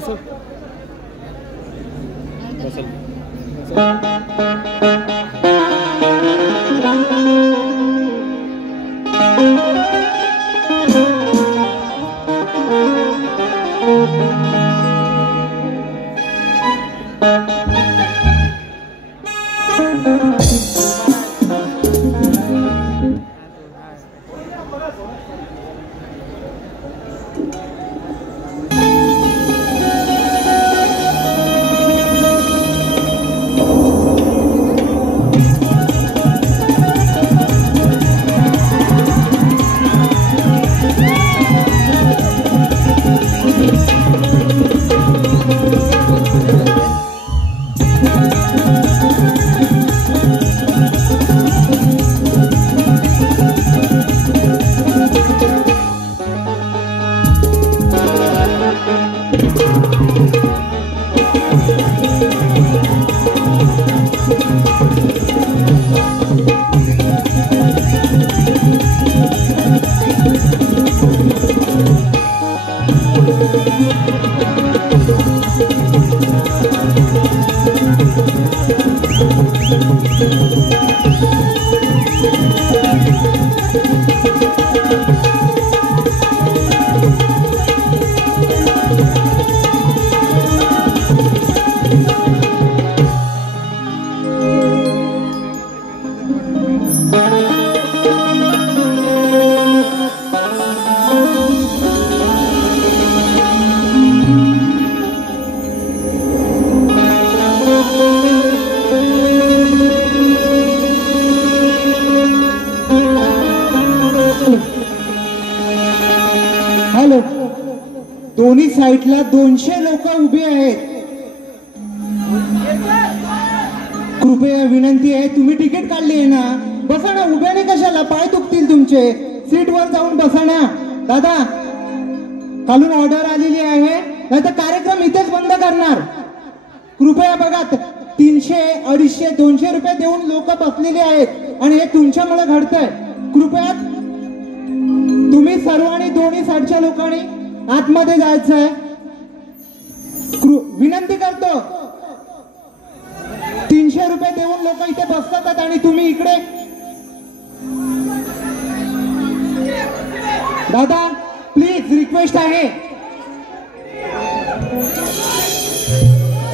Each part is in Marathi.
बसव बसल दोन्ही साइडला 200 लोक उभे आहेत. कृपया विनंती आहे, तुम्ही तिकीट काढली आहे ना, बसा ना. उभ्याने कशाला, पाय दुखतील तुमचे. सीट वर जाऊन बसा ना. दादा, खालून ऑर्डर आलेली आहे, नाहीतर कार्यक्रम इथेच बंद करणार. कृपया बघा, 300, 250, 200 रुपये देऊन लोक बसलेले आहेत आणि हे तुमच्यामुळे घडतंय. कृपया तुम्ही सर्वांनी दोन्ही साईडच्या लोकांनी आतमध्ये जायचंय. विनंती करतो. 300 रुपये देऊन लोक इथे बसतात आणि तुम्ही इकडे. दादा प्लीज, रिक्वेस्ट आहे.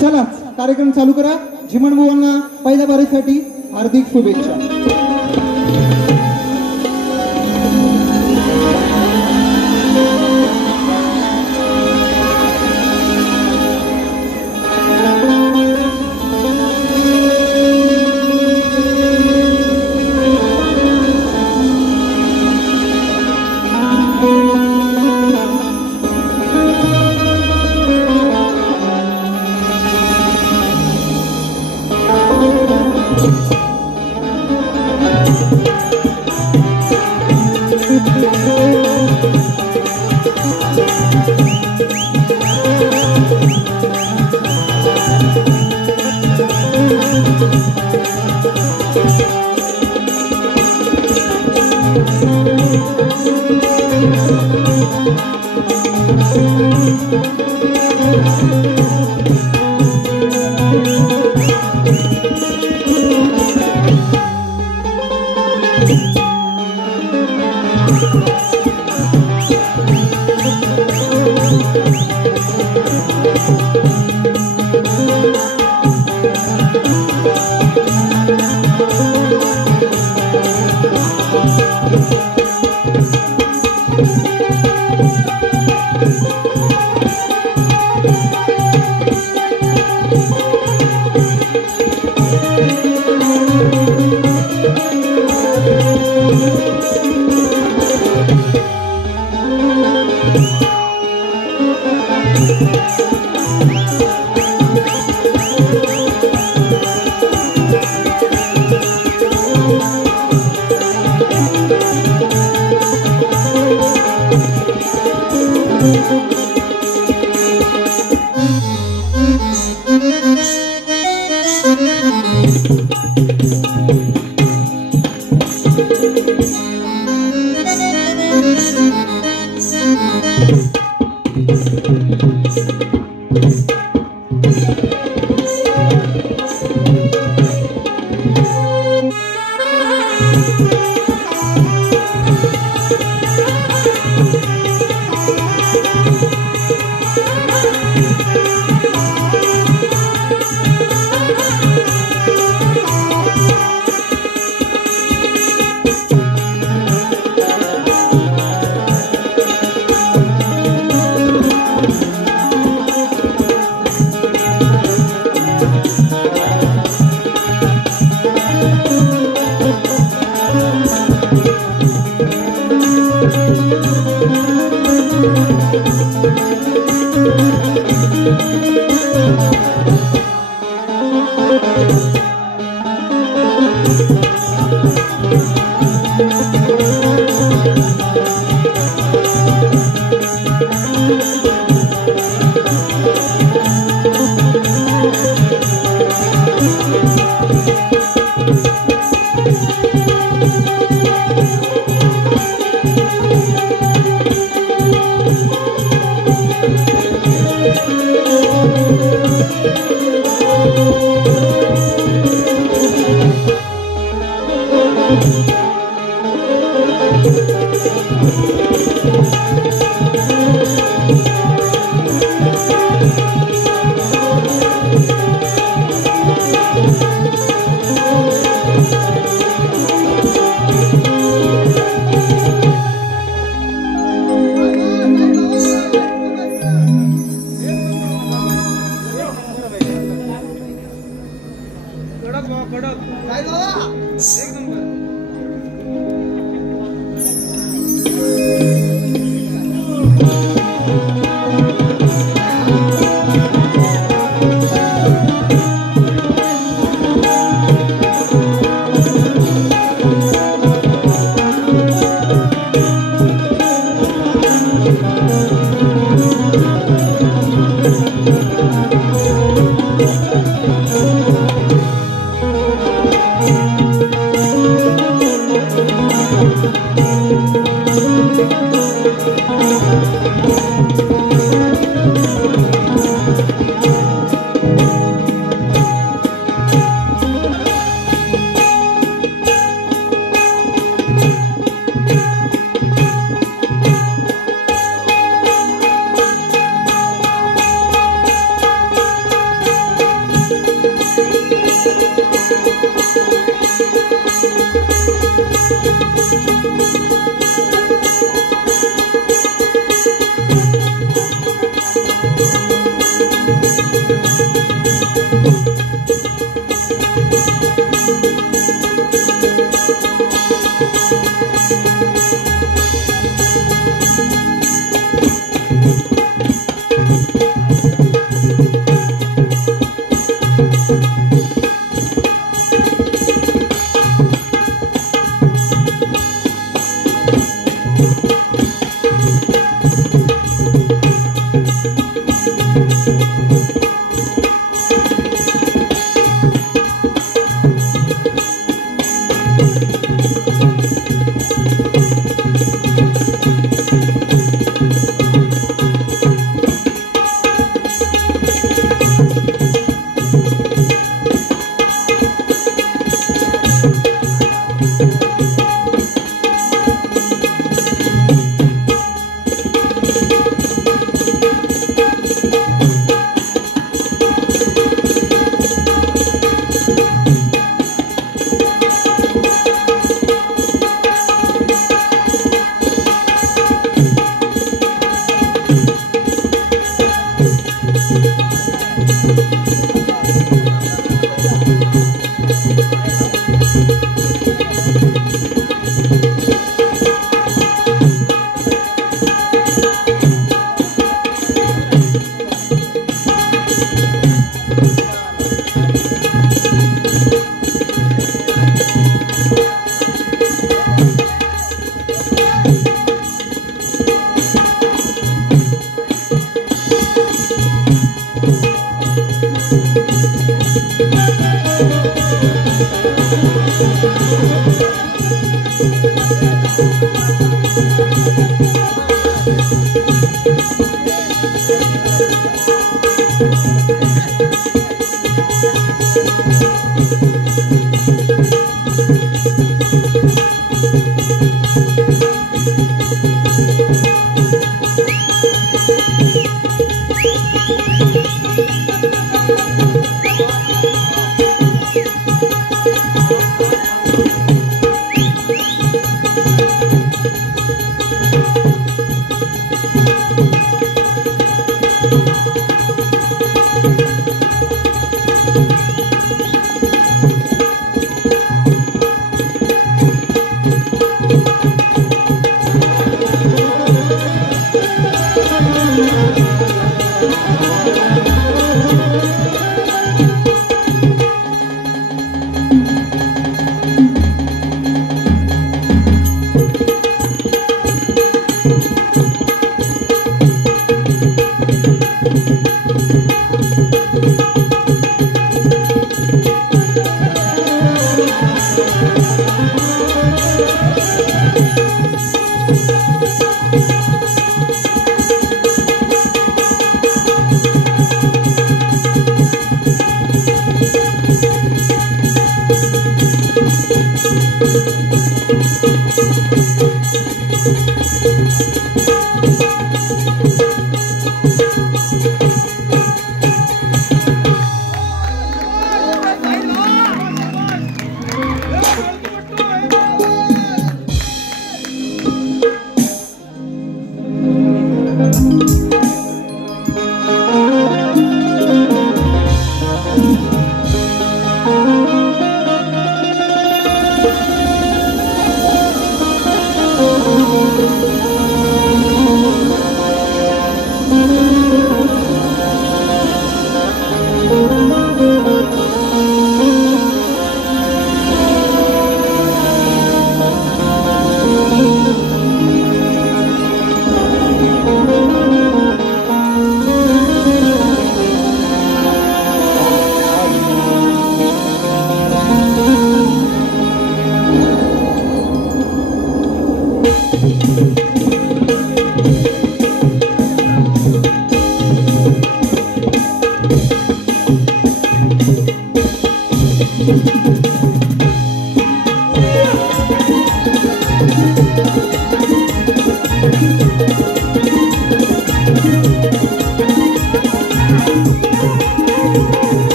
चला कार्यक्रम चालू करा. झिमण बुवांना पहिल्या बारीसाठी हार्दिक शुभेच्छा.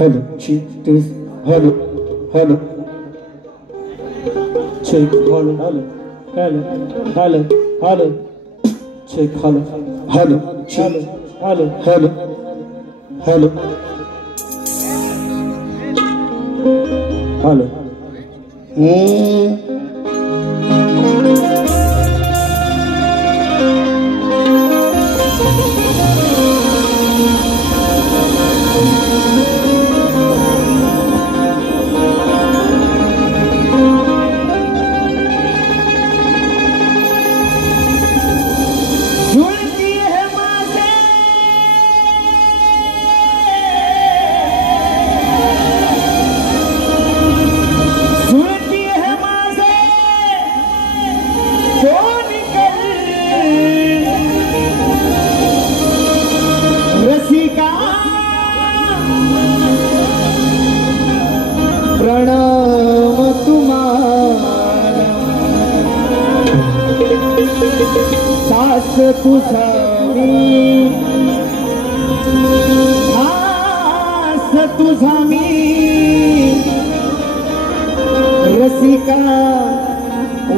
Hello, check this. Hello, hello. Check, hello, hello, hello, hello, hello. Check, hello, hello, check, hello, hello, hello, hello. Das तुझा मी, दास तुझा मी, रसिका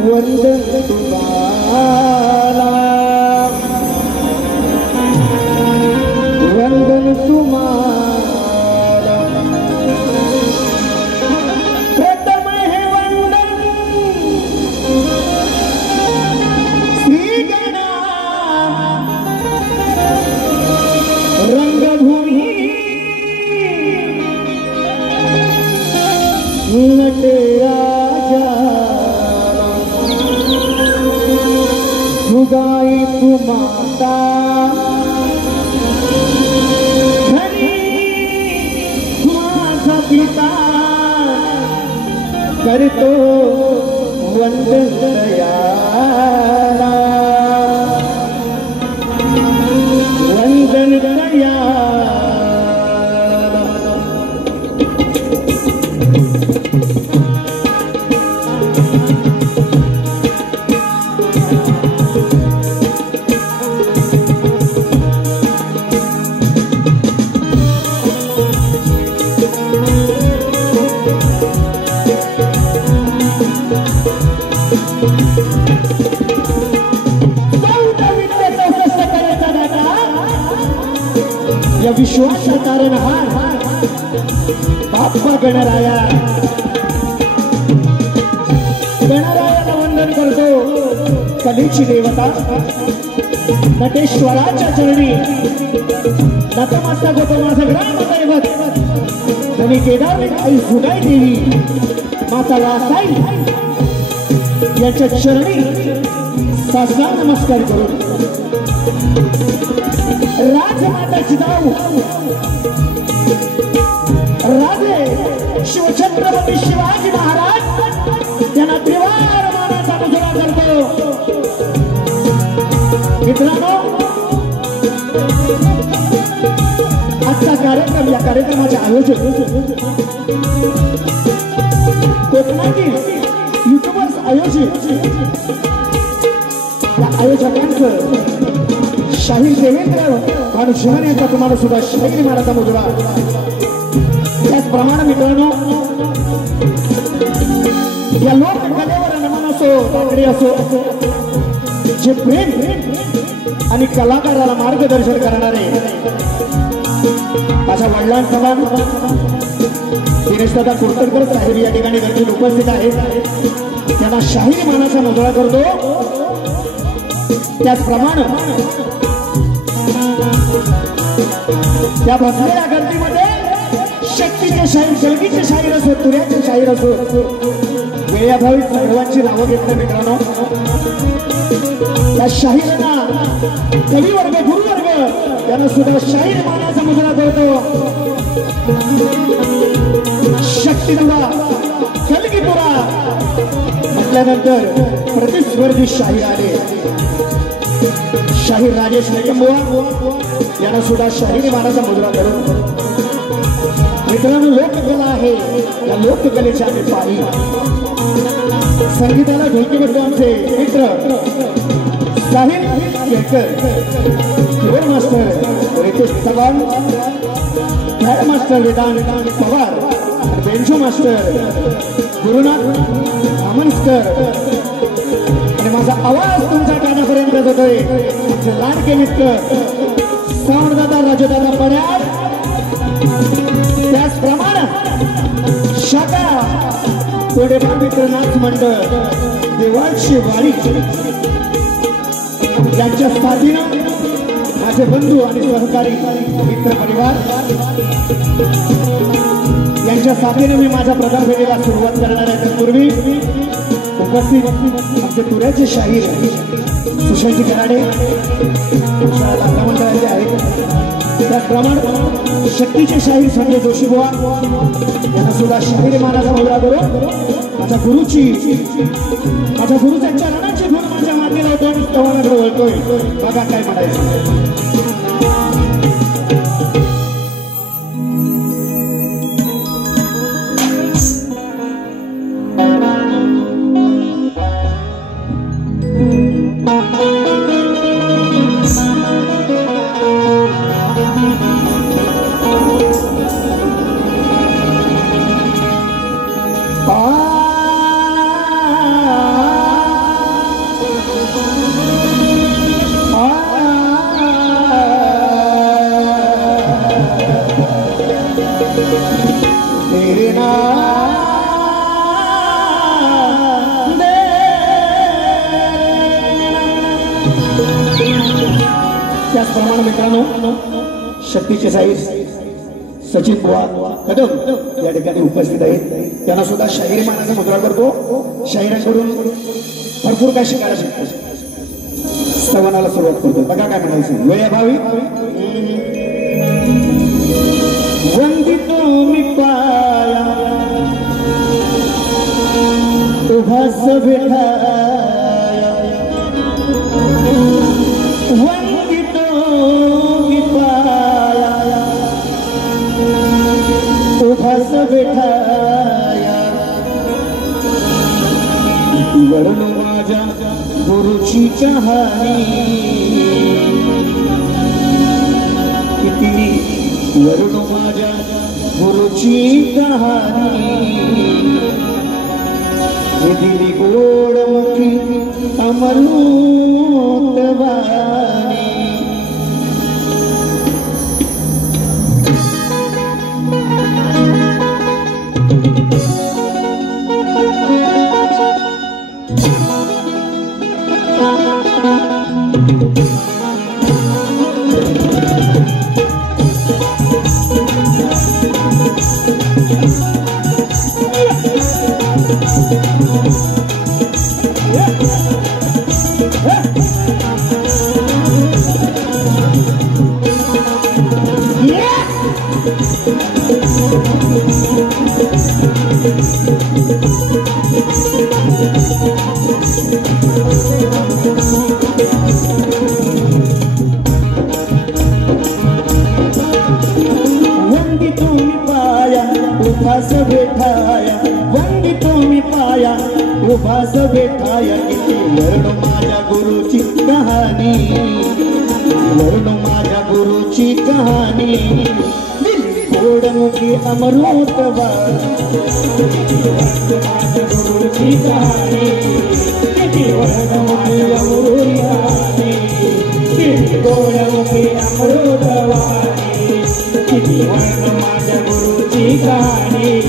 वंदन तुम्हाला, वंदन तुम्हाला, प्रथम हे वंदन श्री गणा रंगभूमी नटराजा सुगाई तू माता घरी माझा पिता करतो वंदन दयाला, वंदन दयाला. या विश्वाचा तारणहार बाप्पा गणराया, गणरायाला वंदन करतो कलेची देवता नटेश्वराच्या चरणी नतमस्तक होतो माझं ग्रामदैवत धनी केदार आई सुगाई देवी माता रासाई यांच्या चरणी साष्टांग नमस्कार करून राजमाता जिजाऊ राजे शिवछत्रपती शिवाजी महाराज यांना त्रिवार मानाचा मुजरा करतो. मित्रांनो, आजचा कार्यक्रम, या कार्यक्रमाचे आयोजक कोकणातील युट्यूबर्स आयोजित या आयोजकांचं शाहीर देवेंद्र भानुशहर यांचा तुम्हाला सुद्धा शाहीर महाराजा मुजरा. त्याचप्रमाणे मित्रांनो, या लोककलेवर नमन असो, ताकडी असो, जे प्रेम आणि कलाकाराला मार्गदर्शन करणारे माझ्या वडिलांसमान दिनेशदादा कुरतडकर साहेब या ठिकाणी गर्दीत उपस्थित आहेत. त्यांना शाहीर मानाचा मुजरा करतो. त्याचप्रमाणे त्या बसलेल्या गर्दीमध्ये शक्तीचे शाहीर, जलगीचे शाहीर असो, तुऱ्याचे शाहीर असो, वेळाभावी सर्वांची नावं घेतलं मित्रांनो. त्या शाहीरांना कविवर्ग, गुरुवर्ग यांना सुद्धा शाहीर मानाचा मुजरा करतो. शक्ती तुरा, कलगी तुरा म्हटल्यानंतर प्रतिस्पर्धी शाहीर आले. शाहीर राजेश नाईकंबुवा यांना सुद्धा शाहीर मानाचा मुजरा करून. मित्रांनो, लोककला आहे, या लोककलेच्या आम्ही पाही. संगीताला ढोलकी बसतो आमचे मित्र Sahil Kelkar, keyboard master Ritesh Chavan, pad master Vedant Pawar, banjo master Gurunath Amanaskar. आणि माझा आवाज तुमच्या कानापर्यंत जातोय आमचे लाडके मित्र सावंतदादा राजदादा पड्याळ. त्याचप्रमाणे शाखा कोडेबा मित्र नाच मंडळ देवाची वाडी यांच्या साथीनं माझे बंधू आणि सहकारी मित्र परिवार यांच्या साथीने मी माझ्या प्रचार फेरीला सुरुवात करणार आहे. त्यापूर्वी उपस्थित आमचे तुऱ्याचे शाहीर सुशांतजी कराडे मंडळाचे आहेत. त्याचप्रमाणे शक्तीचे शाहीर संजय जोशी बुवा यांना सुद्धा शाहीर मानाचा मुजरा करून माझ्या गुरुच्या चरणाची धून माझ्या मागे लावतो. तवानाकडे वळतोय, बघा काय म्हणायचं. त्याचप्रमाणे मित्रांनो शक्तीचे साईज सचिन बुवा कदम या ठिकाणी उपस्थित आहेत. त्यांना सुद्धा शाहिरी मानाचा मुद्रा करतो. शाहिरांकडून भरपूर काय शिकायला शिकतो. श्रवणाला सुरुवात करतो. बघा काय म्हणायचं वेळाभावी. वंदितो मी पाया उभास विठाया वंदितो मी पाया उभास विठाया वरलो माझ्या गुरुची कहाणी किती वरुण माझ्या गुरुची कहाणी दिली गोडमुखी अमृतवाणी उभास बेठाया वंदितो मी पाया उभास बेठाया किती वर्ण माझ्या गुरुची कहाणी वर्ण माझ्या गुरुची कहाणी गोडमुखी अमृतवाणी माझ्या गुरुची कहाणी किती वर्ण माझ्या अमृतवाणी गोडमुखी अमृतवाणी किती वर्ण माझ्या गुरुची कहाणी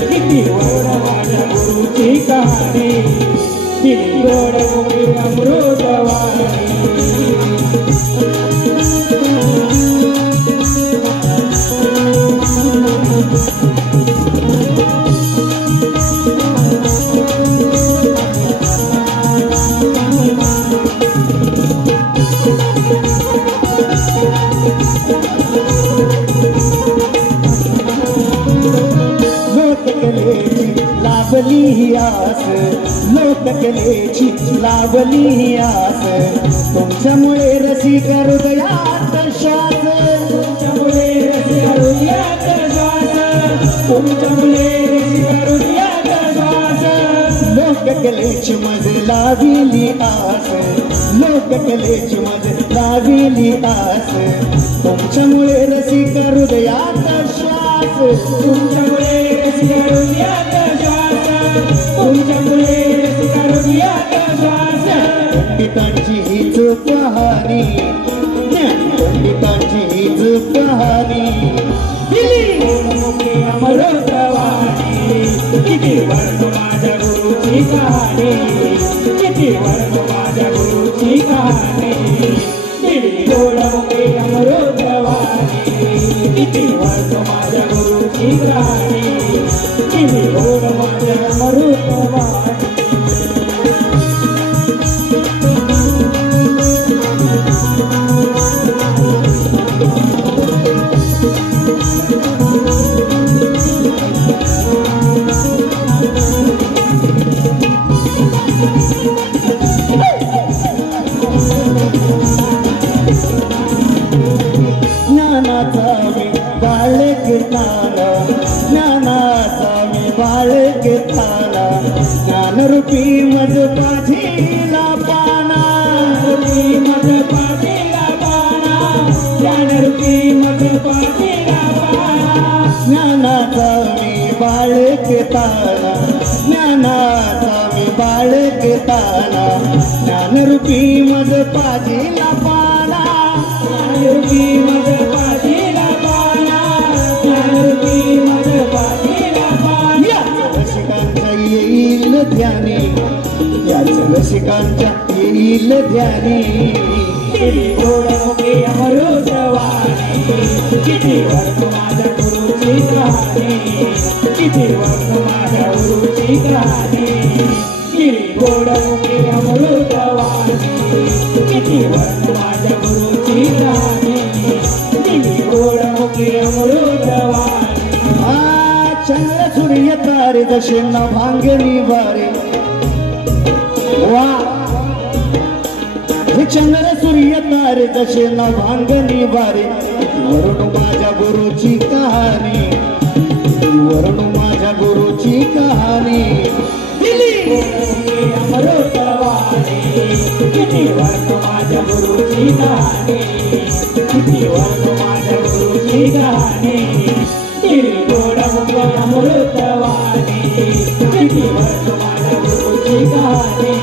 किती वर्ण माझ्या गुरुची कहाणी किती गोडमुखी अमृतवाणी लावली ही आस लोककलेची लावली ही आस तुमच्यामुळे रसिक हृदयात श्वास तुमच्यामुळे रसिक हृदयात श्वास तुमच्यामुळे रसिक हृदयात श्वास लोककलेची मज लाविली आस लोककलेची मज लाविली आस तुमच्यामुळे रसिक हृदयात श्वास तुमच्यामुळे रसिक हृदयात तुमच्यामुळे रसिक श्वास पंडितांची हीच कहाणी पंडितांची हीच कहाणी गोडमुखी अमृतवाणी किती वर्ण माझ्या गुरुची कहाणी किती वर्ण माझ्या गुरुची कहाणी गोडमुखी अमृतवाणी किती वर्ण माझ्या गुरुची कहाणी किती गोड माझ्या अमृतवाणी ज्ञानाचा मी बाळक ताना ज्ञानाचा मी बाळक ताना ज्ञानरूपी मज पाठीला पाना मज पाठीला पाना ज्ञानरूपी मज पाठीला पाना ज्ञानाचा मी बाळक ताना ज्ञानाचा मी बाळक ताना ज्ञानरूपी मज पाठीला पाना ज्ञानरूपी मज पाठीला पाना ज्ञानरूपी मज पाठीला पाना रसिकांच्या येईल ध्यानी याच रसिकांच्या येईल ध्यानी किती गोड मुखे अमृतवाणी किती वर्ष माझ्या गुरुची कहाणी किती वर्ष माझ्या गुरुची कहाणी किती गोड मुखे अमृतवाणी किती वर्ष माझ्या गुरुची कहाणी किती गोड मुखे अमृतवाणी चंद्र सूर्य तारे जसे न भांगणी वारे वा हे चंद्र सूर्य तारे जसे न भांगणी वारे वरून माझ्या गुरुची कहाणी वरून माझ्या गुरुची कहाणी अमृतवाणी किती वर्ष माझ्या गुरुची कहाणी किती वर्ष माझ्या गुरुची कहाणी किती गोड मुखे अमृतवाणी किती वर्ष माझ्या गुरुची कहाणी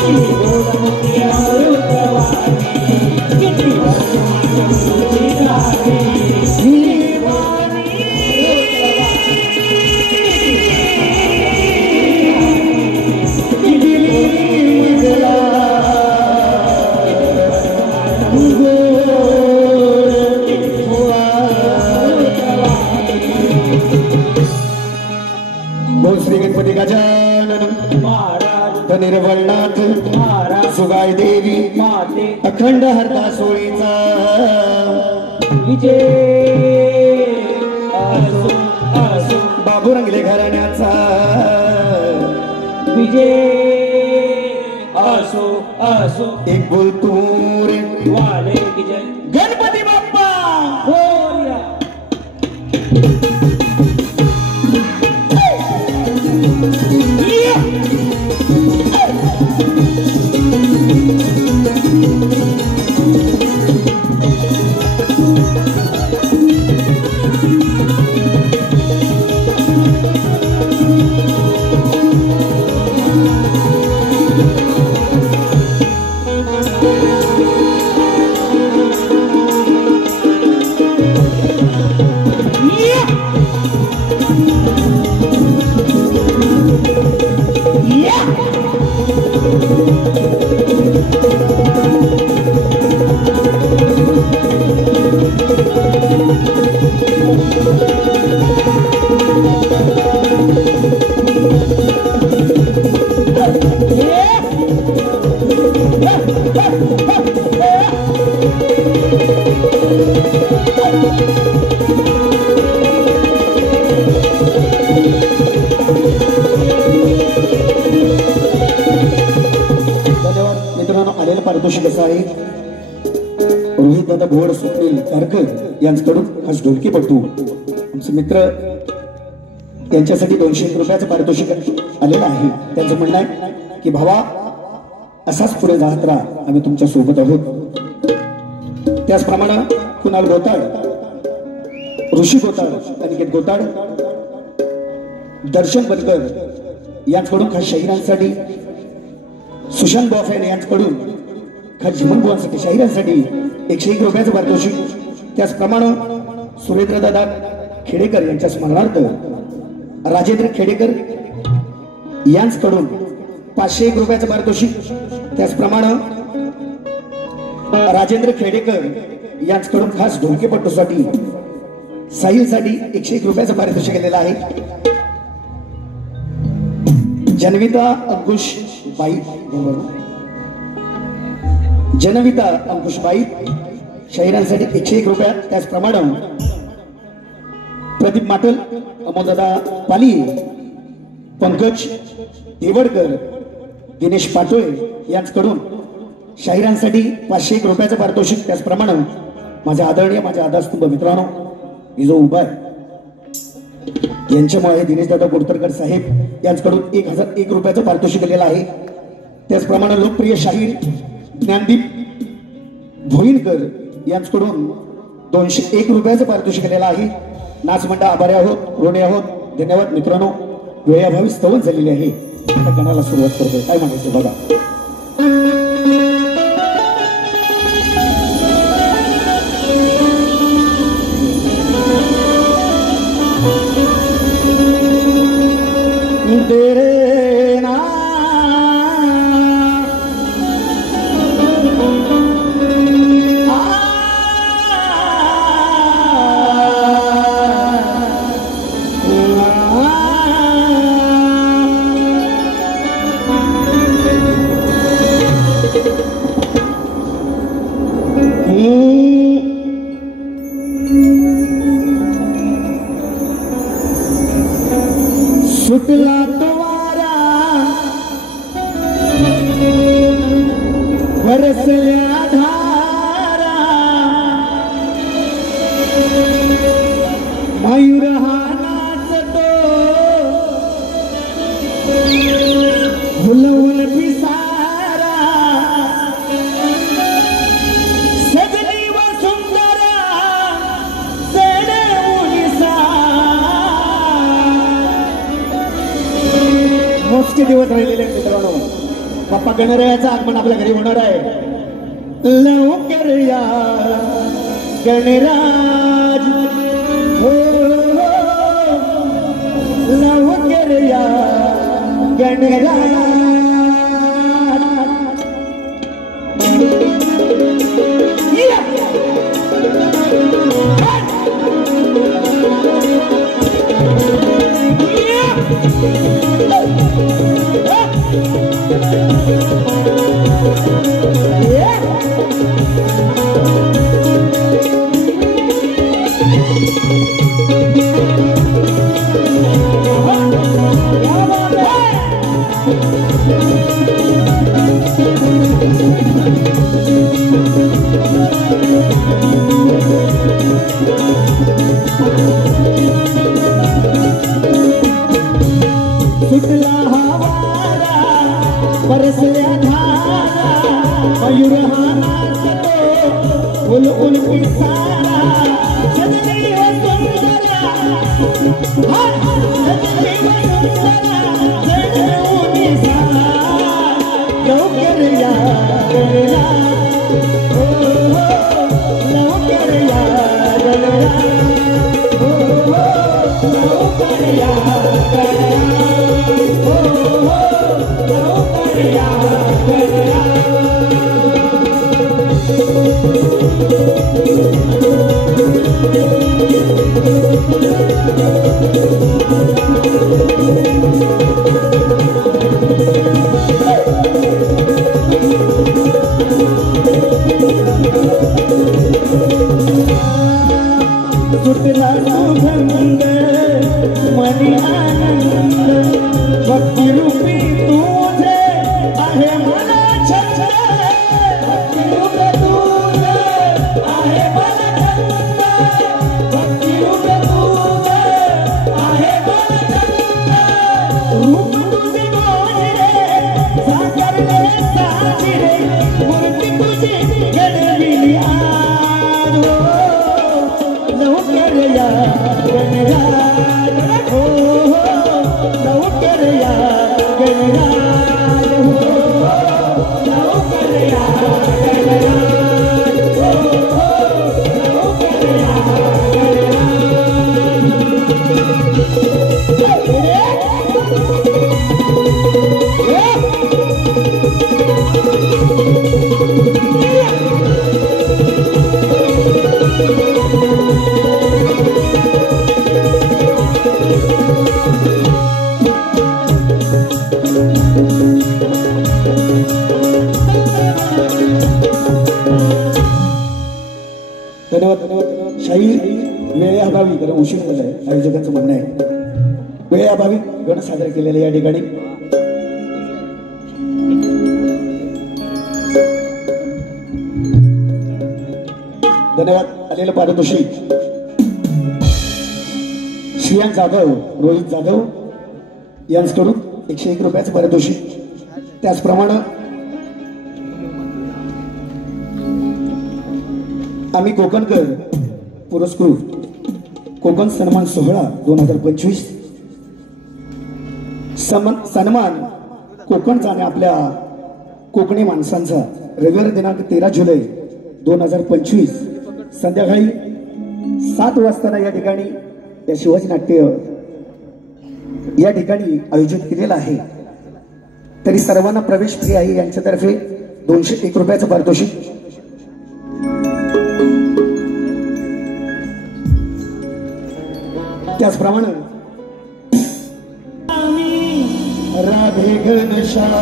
किती गोड मुखे अमृतवाणी किती वर्ष माझ्या गुरुची कहाणी बोल श्री गणपती गजानन महाराज निर्वळनाथ महाराज सुगाय देवी माते अखंड हरता सोळीचा विजय असो असो बाबू रंगले घराण्याचा विजय असो असो एक बोल तू रे वाले विजय गणपती बाप्पा बोल्या आलेलं पारितोषिक असं आहे रोहित दादा भोड स्वप्नील कारकर यांच्याकडून खास ढोलकीपटू आमचे मित्र यांच्यासाठी 200 रुपयाचं पारितोषिक आलेलं आहे. त्यांचं म्हणणं आहे की भावा असाच पुढे जात राहा, आम्ही तुमच्या सोबत आहोत. त्याचप्रमाणे कुणाल गोताळ, ऋषी गोताळ, अनिकेत गोताळ, दर्शन बनकर यांच्याकडून खास शाहिरांसाठी, सुशांत बॉफेन यांच्याकडून खास झिमन बुवांसाठी शाहिरांसाठी 101 रुपयाचं पारितोषिक. त्याचप्रमाणे सुरेंद्र दादा खेडेकर यांच्या स्मरणार्थ राजेंद्र खेडेकर यांच्याकडून 501 रुपयाचं पारितोषिक. त्याचप्रमाणे राजेंद्र खेडेकर यांच्याकडून खास ढोलकीपटूसाठी साहिलसाठी 101 रुपयाचं पारितोषिक केलेलं आहे. जनविता अंकुश बाई, जनविता अंकुश बाई शाहिरांसाठी 101 रुपया. त्याचप्रमाणे प्रदीप माटल, अमोलदादा पाली, पंकज देवडकर, दिनेश पाटोळे यांच्याकडून शाहिरांसाठी 501 रुपयाचं पारितोषिक. त्याचप्रमाणे माझ्या आदरणीय, माझ्या आदास्तुंभ मित्रांनो, मी जो उभा आहे यांच्यामुळे दिनेश दादा बोरतरकर साहेब यांच्याकडून 1001 रुपयाचं पारितोषिक दिलेलं आहे. त्याचप्रमाणे लोकप्रिय शाहीर ज्ञानदीप भोईनकर यांच्याकडून 201 रुपयाचं पारितोषिक दिलेलं आहे. नाचमंडळ आभारी आहोत, ऋणी आहोत. धन्यवाद मित्रांनो. वेळाभावी स्तवन झालेली आहे. आता गाण्याला सुरुवात करतोय. काय म्हणायचं बघा. तेरे नाम बरसल्या धारा मयूर हा नाचतो फुलवून पिसारा सजनी व सुंदरा चढवून मोजके दिवस राहिलेले आहेत मित्रांनो. बाप्पा गणरायाचं आगमन आपल्या घरी होणार आहे. लवकर या गणराज हो, लवकर या गणराज. सुटला हवारा बरसल्या धारा मयूर हा नाचतो फुलवून पिसारा सजनी व सुंदरा सजनी व सुंदरा चढवून सारा लवकर या गणराज हो, लवकर या गणराज हो, लवकर या सुटला सुगंध मनी आनंद भक्ती रूपी तुझे आहे मला छंद. भक्ती रूपी तुझे आहे मला छंद. भक्ती रूपी तुझे आहे मला छंद. रूप तुझे गोरे साकारले साजिरे मूर्ती तुझी घडविली आज हो. लवकर या गणराज हो, लवकर या गणराज हो, लवकर या गणराज हो, लवकर या धन्यवाद. शाही वेळेअभावी कारण उशीर झालाय आयोजकांचं म्हणणं आहे. वेळेअभावी गण सादर केलेले या ठिकाणी धन्यवाद. आलेलं पारितोषिक श्रियांक जाधव रोहित जाधव यांच्याकडून 101 रुपयाचं पारितोषिक. त्याचप्रमाणे आम्ही कोकणकर पुरस्कृत कोकण सन्मान सोहळा 2025 सन्मान कोकणचा आणि आपल्या कोकणी माणसांचा रविवार दिनांक 13 जुलै 2025 संध्याकाळी 7 वाजता या ठिकाणी या शिवाजी नाट्य या ठिकाणी आयोजित केलेला आहे. तरी सर्वांना प्रवेश फ्री आहे. यांच्यातर्फे 201 रुपयाचं पारितोषिक. त्याचप्रमाणे राधे घनश्याम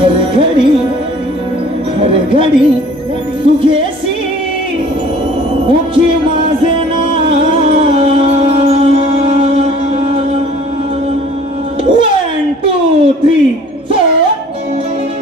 हर घडी तू घेसी मुखी माझे नाम 1 2 3 4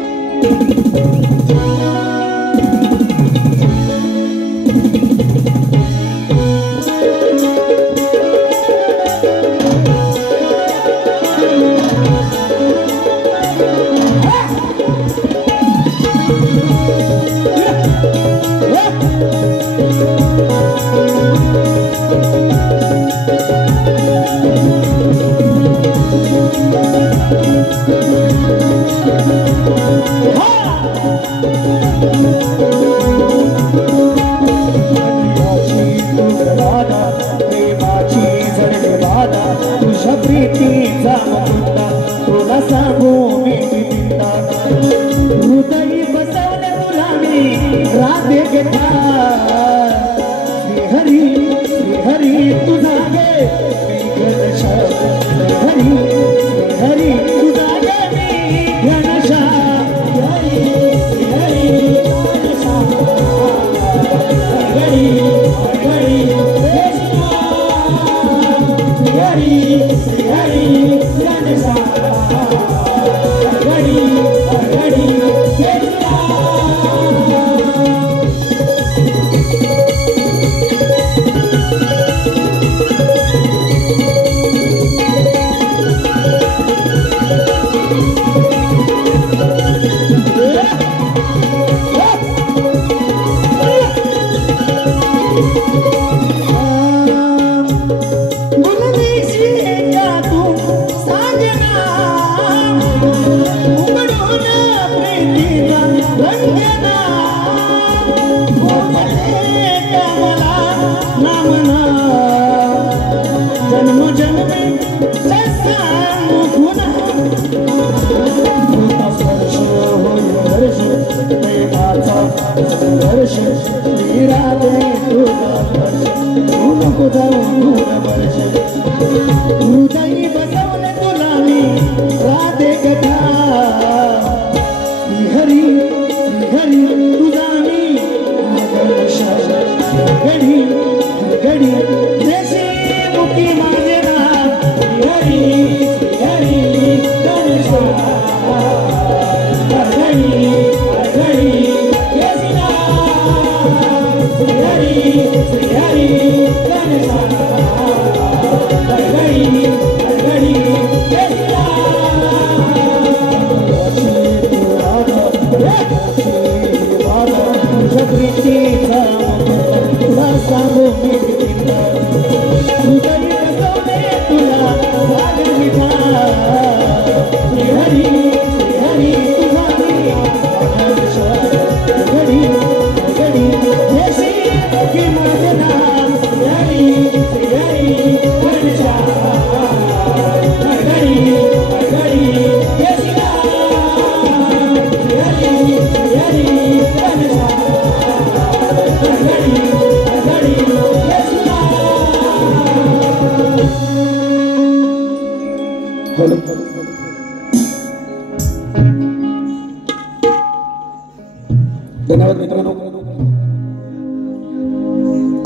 धन्यवाद मित्रांनो.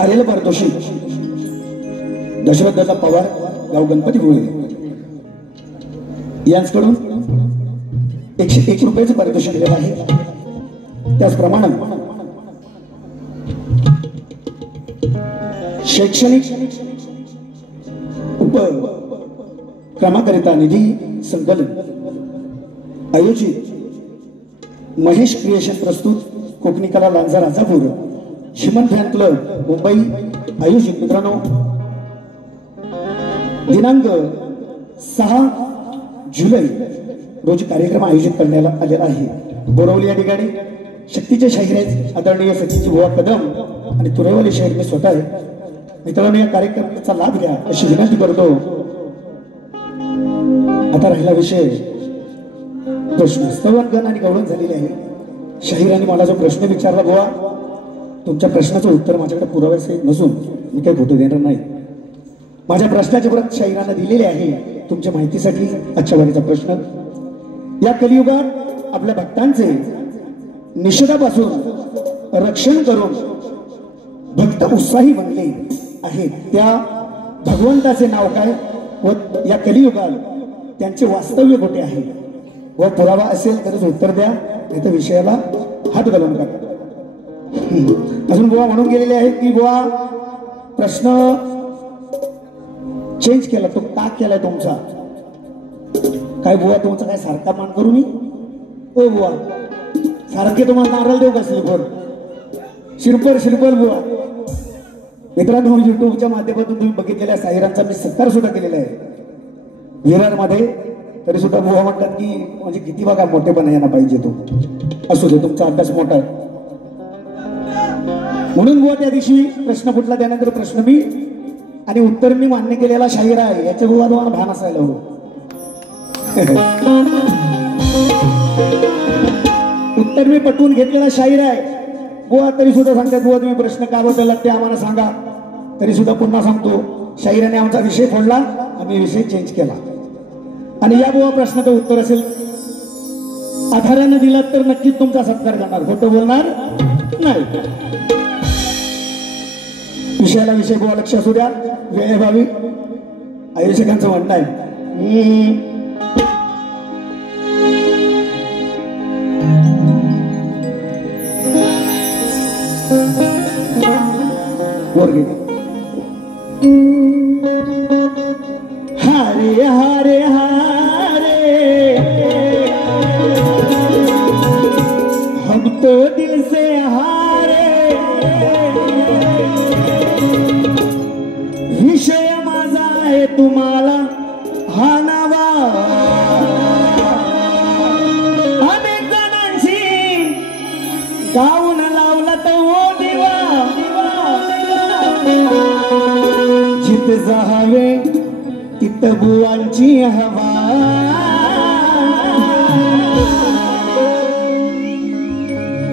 आलेला पारितोषिक दशरथ पवार, गाव गणपती भोळे यांच्याकडून 101 रुपयाचं पारितोषिक दिलेलं आहे. त्याचप्रमाणे शैक्षणिक उपक्रमाकरिता निधी संकलन आयोजित महेश क्रिएशन प्रस्तुत कोकणी कला लांजा राजापूर चिमन फॅन क्लब मुंबई आयोजित मित्रांनो दिनांक 6 जुलै रोजी कार्यक्रम आयोजित करण्यात आलेला आहे. बोरवली या ठिकाणी शक्तीचे शाहीर आहेत आदरणीय सचिनजी बुवा कदम आणि तुरेवाली शाहीर मी स्वतः आहे. मित्रांनो या कार्यक्रमाचा लाभ घ्या अशी विनंती करतो. आता राहिला विषय प्रश्न. स्तवनगण आणि गवळण झालेले आहे. शाहिरांनी मला जो प्रश्न विचारला बुवा तुमच्या प्रश्नाचं उत्तर माझ्याकडे पुराव्यासहित नसून मी काही खोटं देणार नाही. माझ्या प्रश्नाचे परत शाहिरांना दिलेले आहे. तुमच्या माहितीसाठी आजच्या वारीचा प्रश्न. या कलियुगात आपल्या भक्तांचे निषेधापासून रक्षण करून भक्त उत्साही बनले आहेत त्या भगवंताचे नाव काय व या कलियुगात त्यांचे वास्तव्य कुठे आहे व पुरावा असेल तरच उत्तर द्या नाही तर विषयाला हात घालून नका. अजून बुवा म्हणून गेलेले आहेत की बुवा प्रश्न चेंज केला, तो का केलाय तुमचा? काय बुवा तुमचा काय सारखा मान करू मी? ओ बुवा सारखे तुम्हाला नारळ देऊ का श्रीफळ? शिरपल बुवा. मित्रांनो, युट्यूबच्या माध्यमातून तुम्ही बघितलेल्या साईरांचा मी सत्कार सुद्धा केलेला आहे विरारमध्ये. तरी सुद्धा बुवा म्हणतात की म्हणजे किती बघा मोठेपणा यांना पाहिजे. तो असू दे, तुमचा अभ्यास मोठा आहे म्हणून बुवा त्या दिवशी प्रश्न फुटला. त्यानंतर प्रश्न मी आणि उत्तर मी मान्य केलेला शाहीर आहे याच्या बुवा तुम्हाला भान असायला हवं. उत्तर मी पटवून घेतलेला शाहीर आहे बुवा. तरी सुद्धा सांगतात बुवा तुम्ही प्रश्न का बदललात ते आम्हाला सांगा. तरी सुद्धा पुन्हा सांगतो, शाहिराने आमचा विषय फोडला, आम्ही विषय चेंज केला. आणि या बुवा प्रश्नाचं उत्तर असेल आधारानं दिलात तर नक्कीच तुमचा सत्कार करणार, खोटं बोलणार नाही. विषयाला विषय बुवा लक्ष असू द्या. वेळेभावी आयोजकांचं म्हणणं आहे बोरगे. हारे हारे हारे हम तो दिल से हारे. विषय माझा आहे तुम्हाला हा नावा. अनेक जणांची गाऊन लावला तर ओ दिवा. जिथे जावे तिथं बुवांची हवा.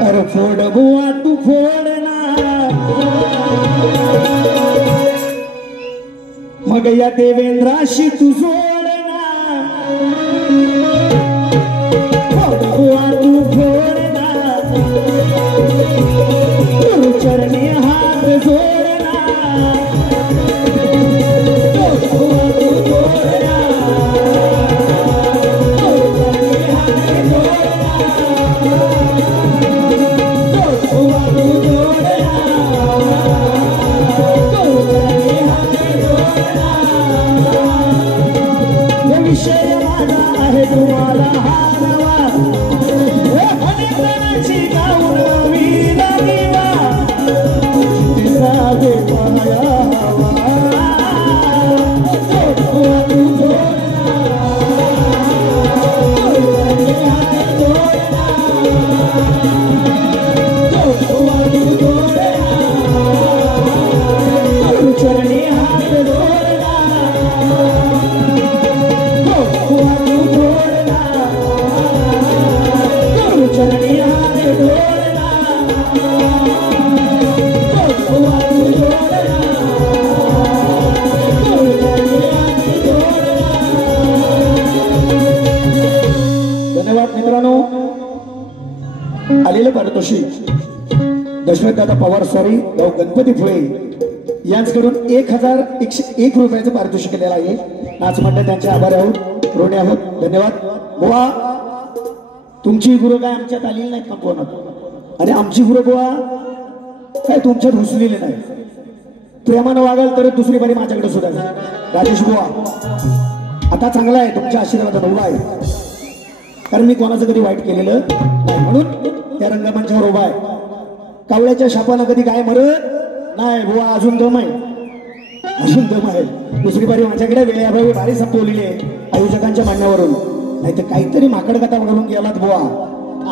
अरे फोड बुवा तू फोड ना. मग या देवेंद्राशी तू जोड ना. फोड बुवा तू फोड ना. चरणी हात जोड ना. विषय माझा आहे तुम्हाला हा नवा. अनेक जणांची गाऊन लाविला दिवा. जावे पाया हवा. चरणी हात जोडला. चरणी हात जोडला. धन्यवाद मित्रांनो. आलेलं पारितोषिक दशरथदादा पवार स्वारी गाव गणपती फुळे यांच्याकडून 1101 रुपयाचं पारितोषिक केलेलं आहे. नाच मंडळ त्यांचे आभारी आहोत, ऋणी आहोत. धन्यवाद बुवा. तुमची गुरु काय आमच्यात आलेली नाहीत का कोणात? आणि आमची गुरु बुवा काय तुमच्यात घुसलेली नाही. प्रेमानं वागाल तर दुसरी बारी माझ्याकडे सुद्धा. राजेश बुवा आता चांगला आहे, तुमच्या आशीर्वादानं उभा आहे. कारण मी कोणाचं कधी वाईट केलेलं नाही म्हणून त्या रंगमंचावर उभा आहे. कावळ्याच्या शापानं कधी काय मरत नाही बुवा. अजून दम आहे, अजून दम आहे. दुसरी बारी माझ्याकडे वेळेअभावी भारी संपवलेली आहे आयोजकांच्या म्हणण्यावरून. नाही तर काहीतरी माकड गाठा घालून गेलात बुवा.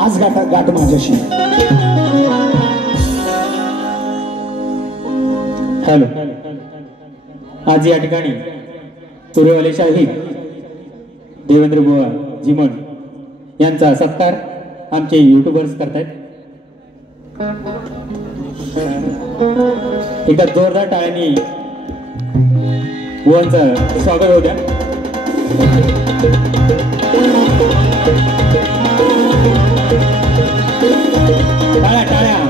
आज गाठ माझ्याशी. हॅलो. आज या ठिकाणी तुरेवाले शाहीर देवेंद्र बुवा जिमण यांचा सत्कार आमचे युट्यूबर्स करतायत. एकदा जोरदार टाळ्यांनी बुवांचं स्वागत होऊ द्या. टाळ्या टाळ्या.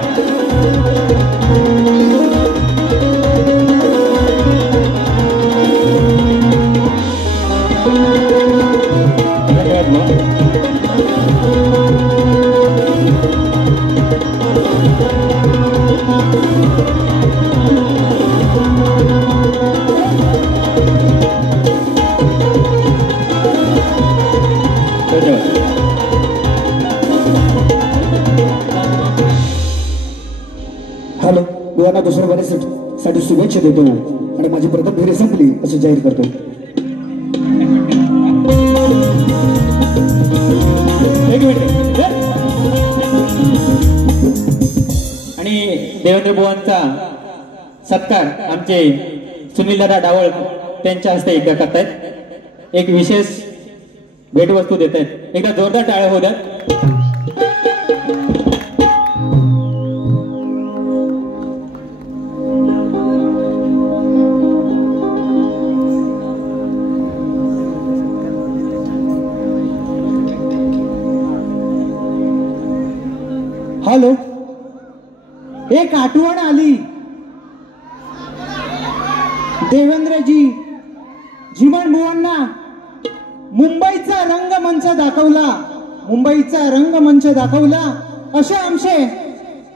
हॅलो, बुवांना दुसऱ्या बऱ्यासाठी शुभेच्छा देतो आणि माझी प्रथम फेरी संपली असे जाहीर करतो. एक मिनिट. आणि देवेंद्र बुवांचा सत्कार आमचे सुनील दादा डावळ त्यांच्या हस्ते एकदा करतायत. एक विशेष भेटवस्तू देत आहेत. एकदा जोरदार टाळ्या होऊ द्या. हॅलो, एक आठवण आली. देवेंद्रजी झिमण बुवांना मुंबईचा रंगमंच दाखवला असे आमचे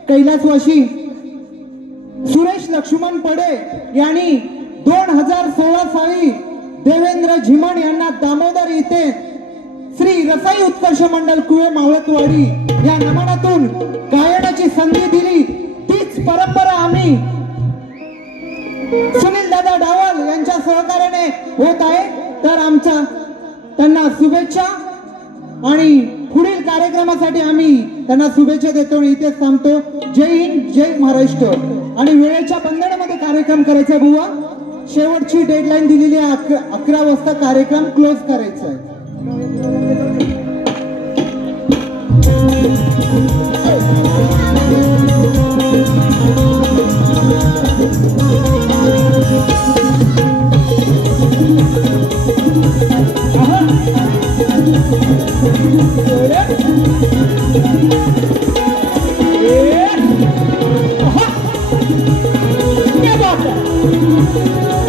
कैलासवासी सुरेश लक्ष्मण पडे यांनी 2016 साली देवेंद्र झिमण यांना दामोदर येथे श्री रसाई उत्कर्ष मंडल कुवे मावळतवाडी या नमनातून गायनाची संधी दिली. तीच परंपरा आम्ही सुनील दादा डावल यांच्या सहकार्याने होत आहे. तर आमच्या त्यांना शुभेच्छा आणि पुढील कार्यक्रमासाठी आम्ही त्यांना शुभेच्छा देतो आणि इथेच थांबतो. जय हिंद, जय महाराष्ट्र. आणि वेळेच्या बंधनामध्ये कार्यक्रम करायचा बुवा. शेवटची डेडलाईन दिलेली आहे 11 वाजता कार्यक्रम क्लोज करायचा आहे. क्या बात है.